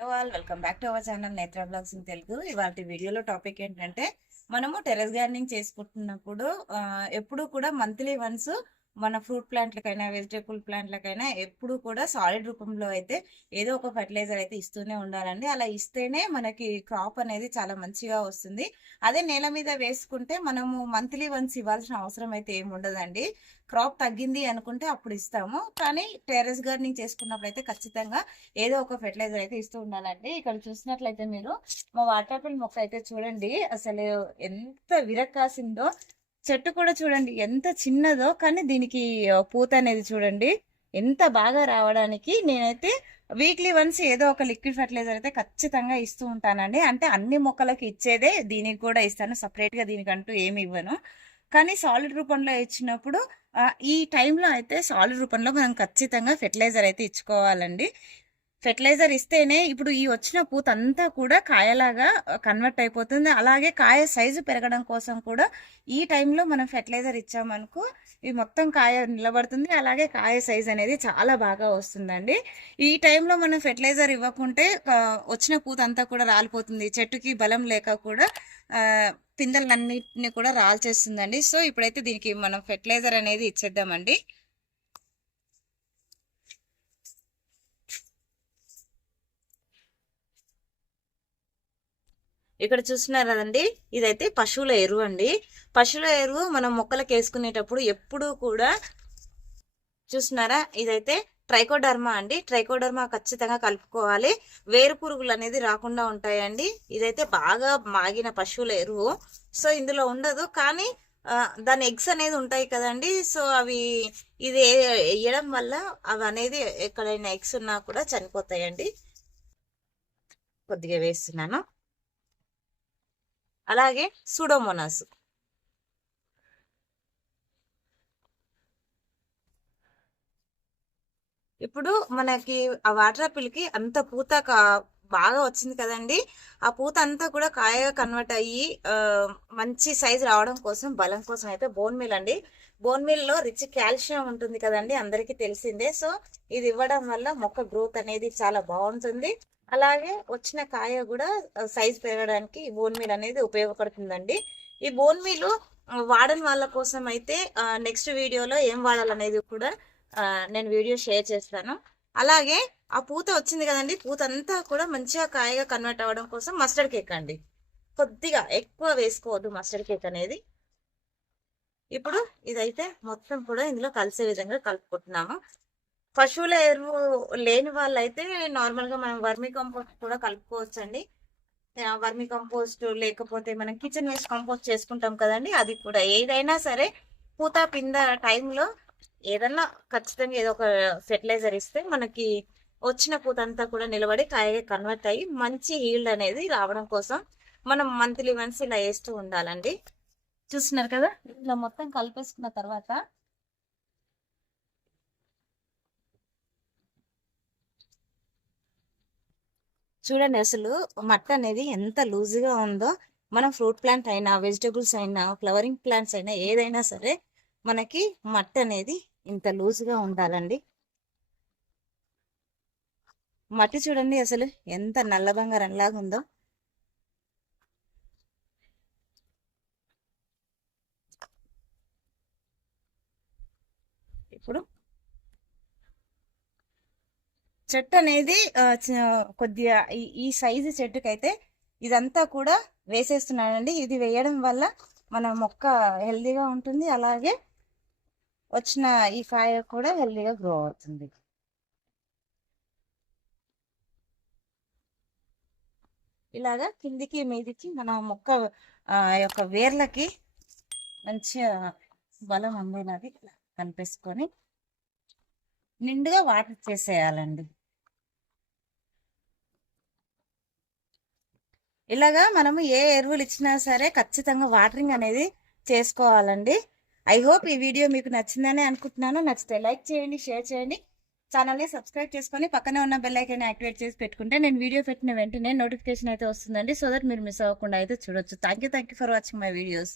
Hello all welcome back to our channel నేత్ర blogs in Telugu. ఇవాళ వీడియోలో టాపిక్ ఏంటంటే మనము టెర్రస్ గార్డెనింగ్ చేసుకుంటున్నప్పుడు ఎప్పుడు కూడా మంత్లీ వన్స్ మన ఫ్రూట్ ప్లాంట్లకైనా వెజిటేబుల్ ప్లాంట్లకైనా ఎప్పుడు కూడా సాలిడ్ రూపంలో అయితే ఏదో ఒక ఫర్టిలైజర్ అయితే ఇస్తూనే ఉండాలండి. అలా ఇస్తేనే మనకి క్రాప్ అనేది చాలా మంచిగా వస్తుంది. అదే నేల మీద వేసుకుంటే మనము మంత్లీ వన్స్ ఇవ్వాల్సిన అవసరం అయితే ఏమి ఉండదండి. క్రాప్ తగ్గింది అనుకుంటే అప్పుడు ఇస్తాము. కానీ టెర్రస్ గార్డెనింగ్ చేసుకున్నప్పుడు అయితే ఖచ్చితంగా ఏదో ఒక ఫెర్టిలైజర్ అయితే ఇస్తూ ఉండాలండి. ఇక్కడ చూసినట్లయితే మీరు మా వాటర్ ఆపిల్ మొక్క అయితే చూడండి, అసలు ఎంత విరక్కాసిందో. చెట్టు కూడా చూడండి ఎంత చిన్నదో, కానీ దీనికి పూత అనేది చూడండి ఎంత బాగా రావడానికి నేనైతే వీక్లీ వన్స్ ఏదో ఒక లిక్విడ్ ఫర్టిలైజర్ అయితే ఖచ్చితంగా ఇస్తూ ఉంటానండి. అంటే అన్ని మొక్కలకి ఇచ్చేదే దీనికి కూడా ఇస్తాను, సపరేట్గా దీనికంటూ ఏమి ఇవ్వను. కానీ సాలిడ్ రూపంలో ఇచ్చినప్పుడు ఈ టైంలో అయితే సాలిడ్ రూపంలో మనం ఖచ్చితంగా ఫెర్టిలైజర్ అయితే ఇచ్చుకోవాలండి. ఫెర్టిలైజర్ ఇస్తేనే ఇప్పుడు ఈ వచ్చిన పూత అంతా కూడా కాయలాగా కన్వర్ట్ అయిపోతుంది. అలాగే కాయ సైజు పెరగడం కోసం కూడా ఈ టైంలో మనం ఫెర్టిలైజర్ ఇచ్చామనుకో ఈ మొత్తం కాయ నిలబడుతుంది. అలాగే కాయ సైజ్ అనేది చాలా బాగా వస్తుందండి. ఈ టైంలో మనం ఫెర్టిలైజర్ ఇవ్వకుంటే వచ్చిన పూత అంతా కూడా రాలిపోతుంది. చెట్టుకి బలం లేక కూడా పిందెలన్నిటిని కూడా రాల్చేస్తుందండి. సో ఇప్పుడైతే దీనికి మనం ఫెర్టిలైజర్ అనేది ఇచ్చేద్దామండి. ఇక్కడ చూస్తున్నారు కదండి, ఇదైతే పశువుల ఎరువు అండి. పశువుల ఎరువు మనం మొక్కలకు వేసుకునేటప్పుడు ఎప్పుడూ కూడా చూస్తున్నారా, ఇదైతే ట్రైకోడర్మా అండి. ట్రైకోడర్మా ఖచ్చితంగా కలుపుకోవాలి. వేరు పురుగులు అనేది రాకుండా ఉంటాయండి. ఇదైతే బాగా మాగిన పశువుల ఎరువు. సో ఇందులో ఉండదు, కానీ దాని ఎగ్స్ అనేది ఉంటాయి కదండి. సో అవి ఇది వేయడం వల్ల అవి అనేది ఎక్కడైనా ఎగ్స్ ఉన్నా కూడా చనిపోతాయండి. కొద్దిగా వేస్తున్నాను. అలాగే సూడోమోనాస్, ఇప్పుడు మనకి ఆ వాటర్ ఆపిల్కి అంత పూత బాగా వచ్చింది కదండి. ఆ పూత అంతా కూడా కాయగా కన్వర్ట్ అయ్యి మంచి సైజ్ రావడం కోసం, బలం కోసం అయితే బోన్ మిల్ అండి. బోన్ మిల్ లో రిచ్ కాల్షియం ఉంటుంది కదండి, అందరికీ తెలిసిందే. సో ఇది ఇవ్వడం వల్ల మొక్క గ్రోత్ అనేది చాలా బాగుంటుంది. అలాగే వచ్చిన కాయ కూడా సైజ్ పెరగడానికి బోన్ మీల్ అనేది ఉపయోగపడుతుందండి. ఈ బోన్ మీల్ వాడని వాళ్ళ కోసం అయితే నెక్స్ట్ వీడియోలో ఏం వాడాలనేది కూడా నేను వీడియో షేర్ చేస్తాను. అలాగే ఆ పూత వచ్చింది కదండి, పూత అంతా కూడా మంచిగా కాయగా కన్వర్ట్ అవ్వడం కోసం మస్టర్డ్ కేక్ అండి. కొద్దిగా ఎక్కువ వేసుకోవద్దు మస్టర్డ్ కేక్ అనేది. ఇప్పుడు ఇదైతే మొత్తం కూడా ఇందులో కలిసే విధంగా కలుపుకుంటున్నాము. పశువుల ఎరువు లేని వాళ్ళైతే నార్మల్గా మనం వర్మీ కంపోస్ట్ కూడా కలుపుకోవచ్చు అండి. వర్మీ కంపోస్ట్ లేకపోతే మనం కిచెన్ వేస్ట్ కంపోస్ట్ చేసుకుంటాం కదండి, అది కూడా ఏదైనా సరే పూత పింద టైంలో ఏదన్నా ఖచ్చితంగా ఏదో ఒక ఫెర్టిలైజర్ ఇస్తే మనకి వచ్చిన పూత అంతా కూడా నిలబడి కాయగా కన్వర్ట్ అయ్యి మంచి హీల్డ్ అనేది రావడం కోసం మనం మంత్లీ వన్స్ ఇలా వేస్తూ ఉండాలండి. చూస్తున్నారు కదా, ఇలా మొత్తం కలిపేసుకున్న తర్వాత చూడండి అసలు మట్టి అనేది ఎంత లూజ్గా ఉందో. మనం ఫ్రూట్ ప్లాంట్ అయినా వెజిటేబుల్స్ అయినా ఫ్లవరింగ్ ప్లాంట్స్ అయినా ఏదైనా సరే మనకి మట్టి అనేది ఇంత లూజ్గా ఉండాలండి. మట్టి చూడండి అసలు ఎంత నల్ల బంగారంలాగా ఉందో. ఇప్పుడు చెట్టు అనేది కొద్దిగా ఈ సైజు చెట్టుకైతే ఇదంతా కూడా వేసేస్తున్నానండి. ఇది వేయడం వల్ల మన మొక్క హెల్దీగా ఉంటుంది. అలాగే వచ్చిన ఈ కాయ కూడా హెల్దీగా గ్రో అవుతుంది. ఇలాగా కిందికి మీదికి మన మొక్క యొక్క వేర్లకి మంచిగా బలం అందేలాగా కనిపేసుకొని నిండుగా వాటర్ చేసేయాలండి. ఇలాగా మనము ఏ ఎరువులు ఇచ్చినా సరే ఖచ్చితంగా వాటరింగ్ అనేది చేసుకోవాలండి. ఐ హోప్ ఈ వీడియో మీకు నచ్చిందని అనుకుంటున్నాను. నచ్చితే లైక్ చేయండి, షేర్ చేయండి, ఛానల్ని సబ్స్క్రైబ్ చేసుకొని పక్కనే ఉన్న బెల్ ఐకాన్ యాక్టివేట్ చేసి పెట్టుకుంటే నేను వీడియో పెట్టిన వెంటనే నోటిఫికేషన్ అయితే వస్తుందండి. సో దట్ మీరు మిస్ అవ్వకుండా అయితే చూడొచ్చు. Thank you for watching my videos.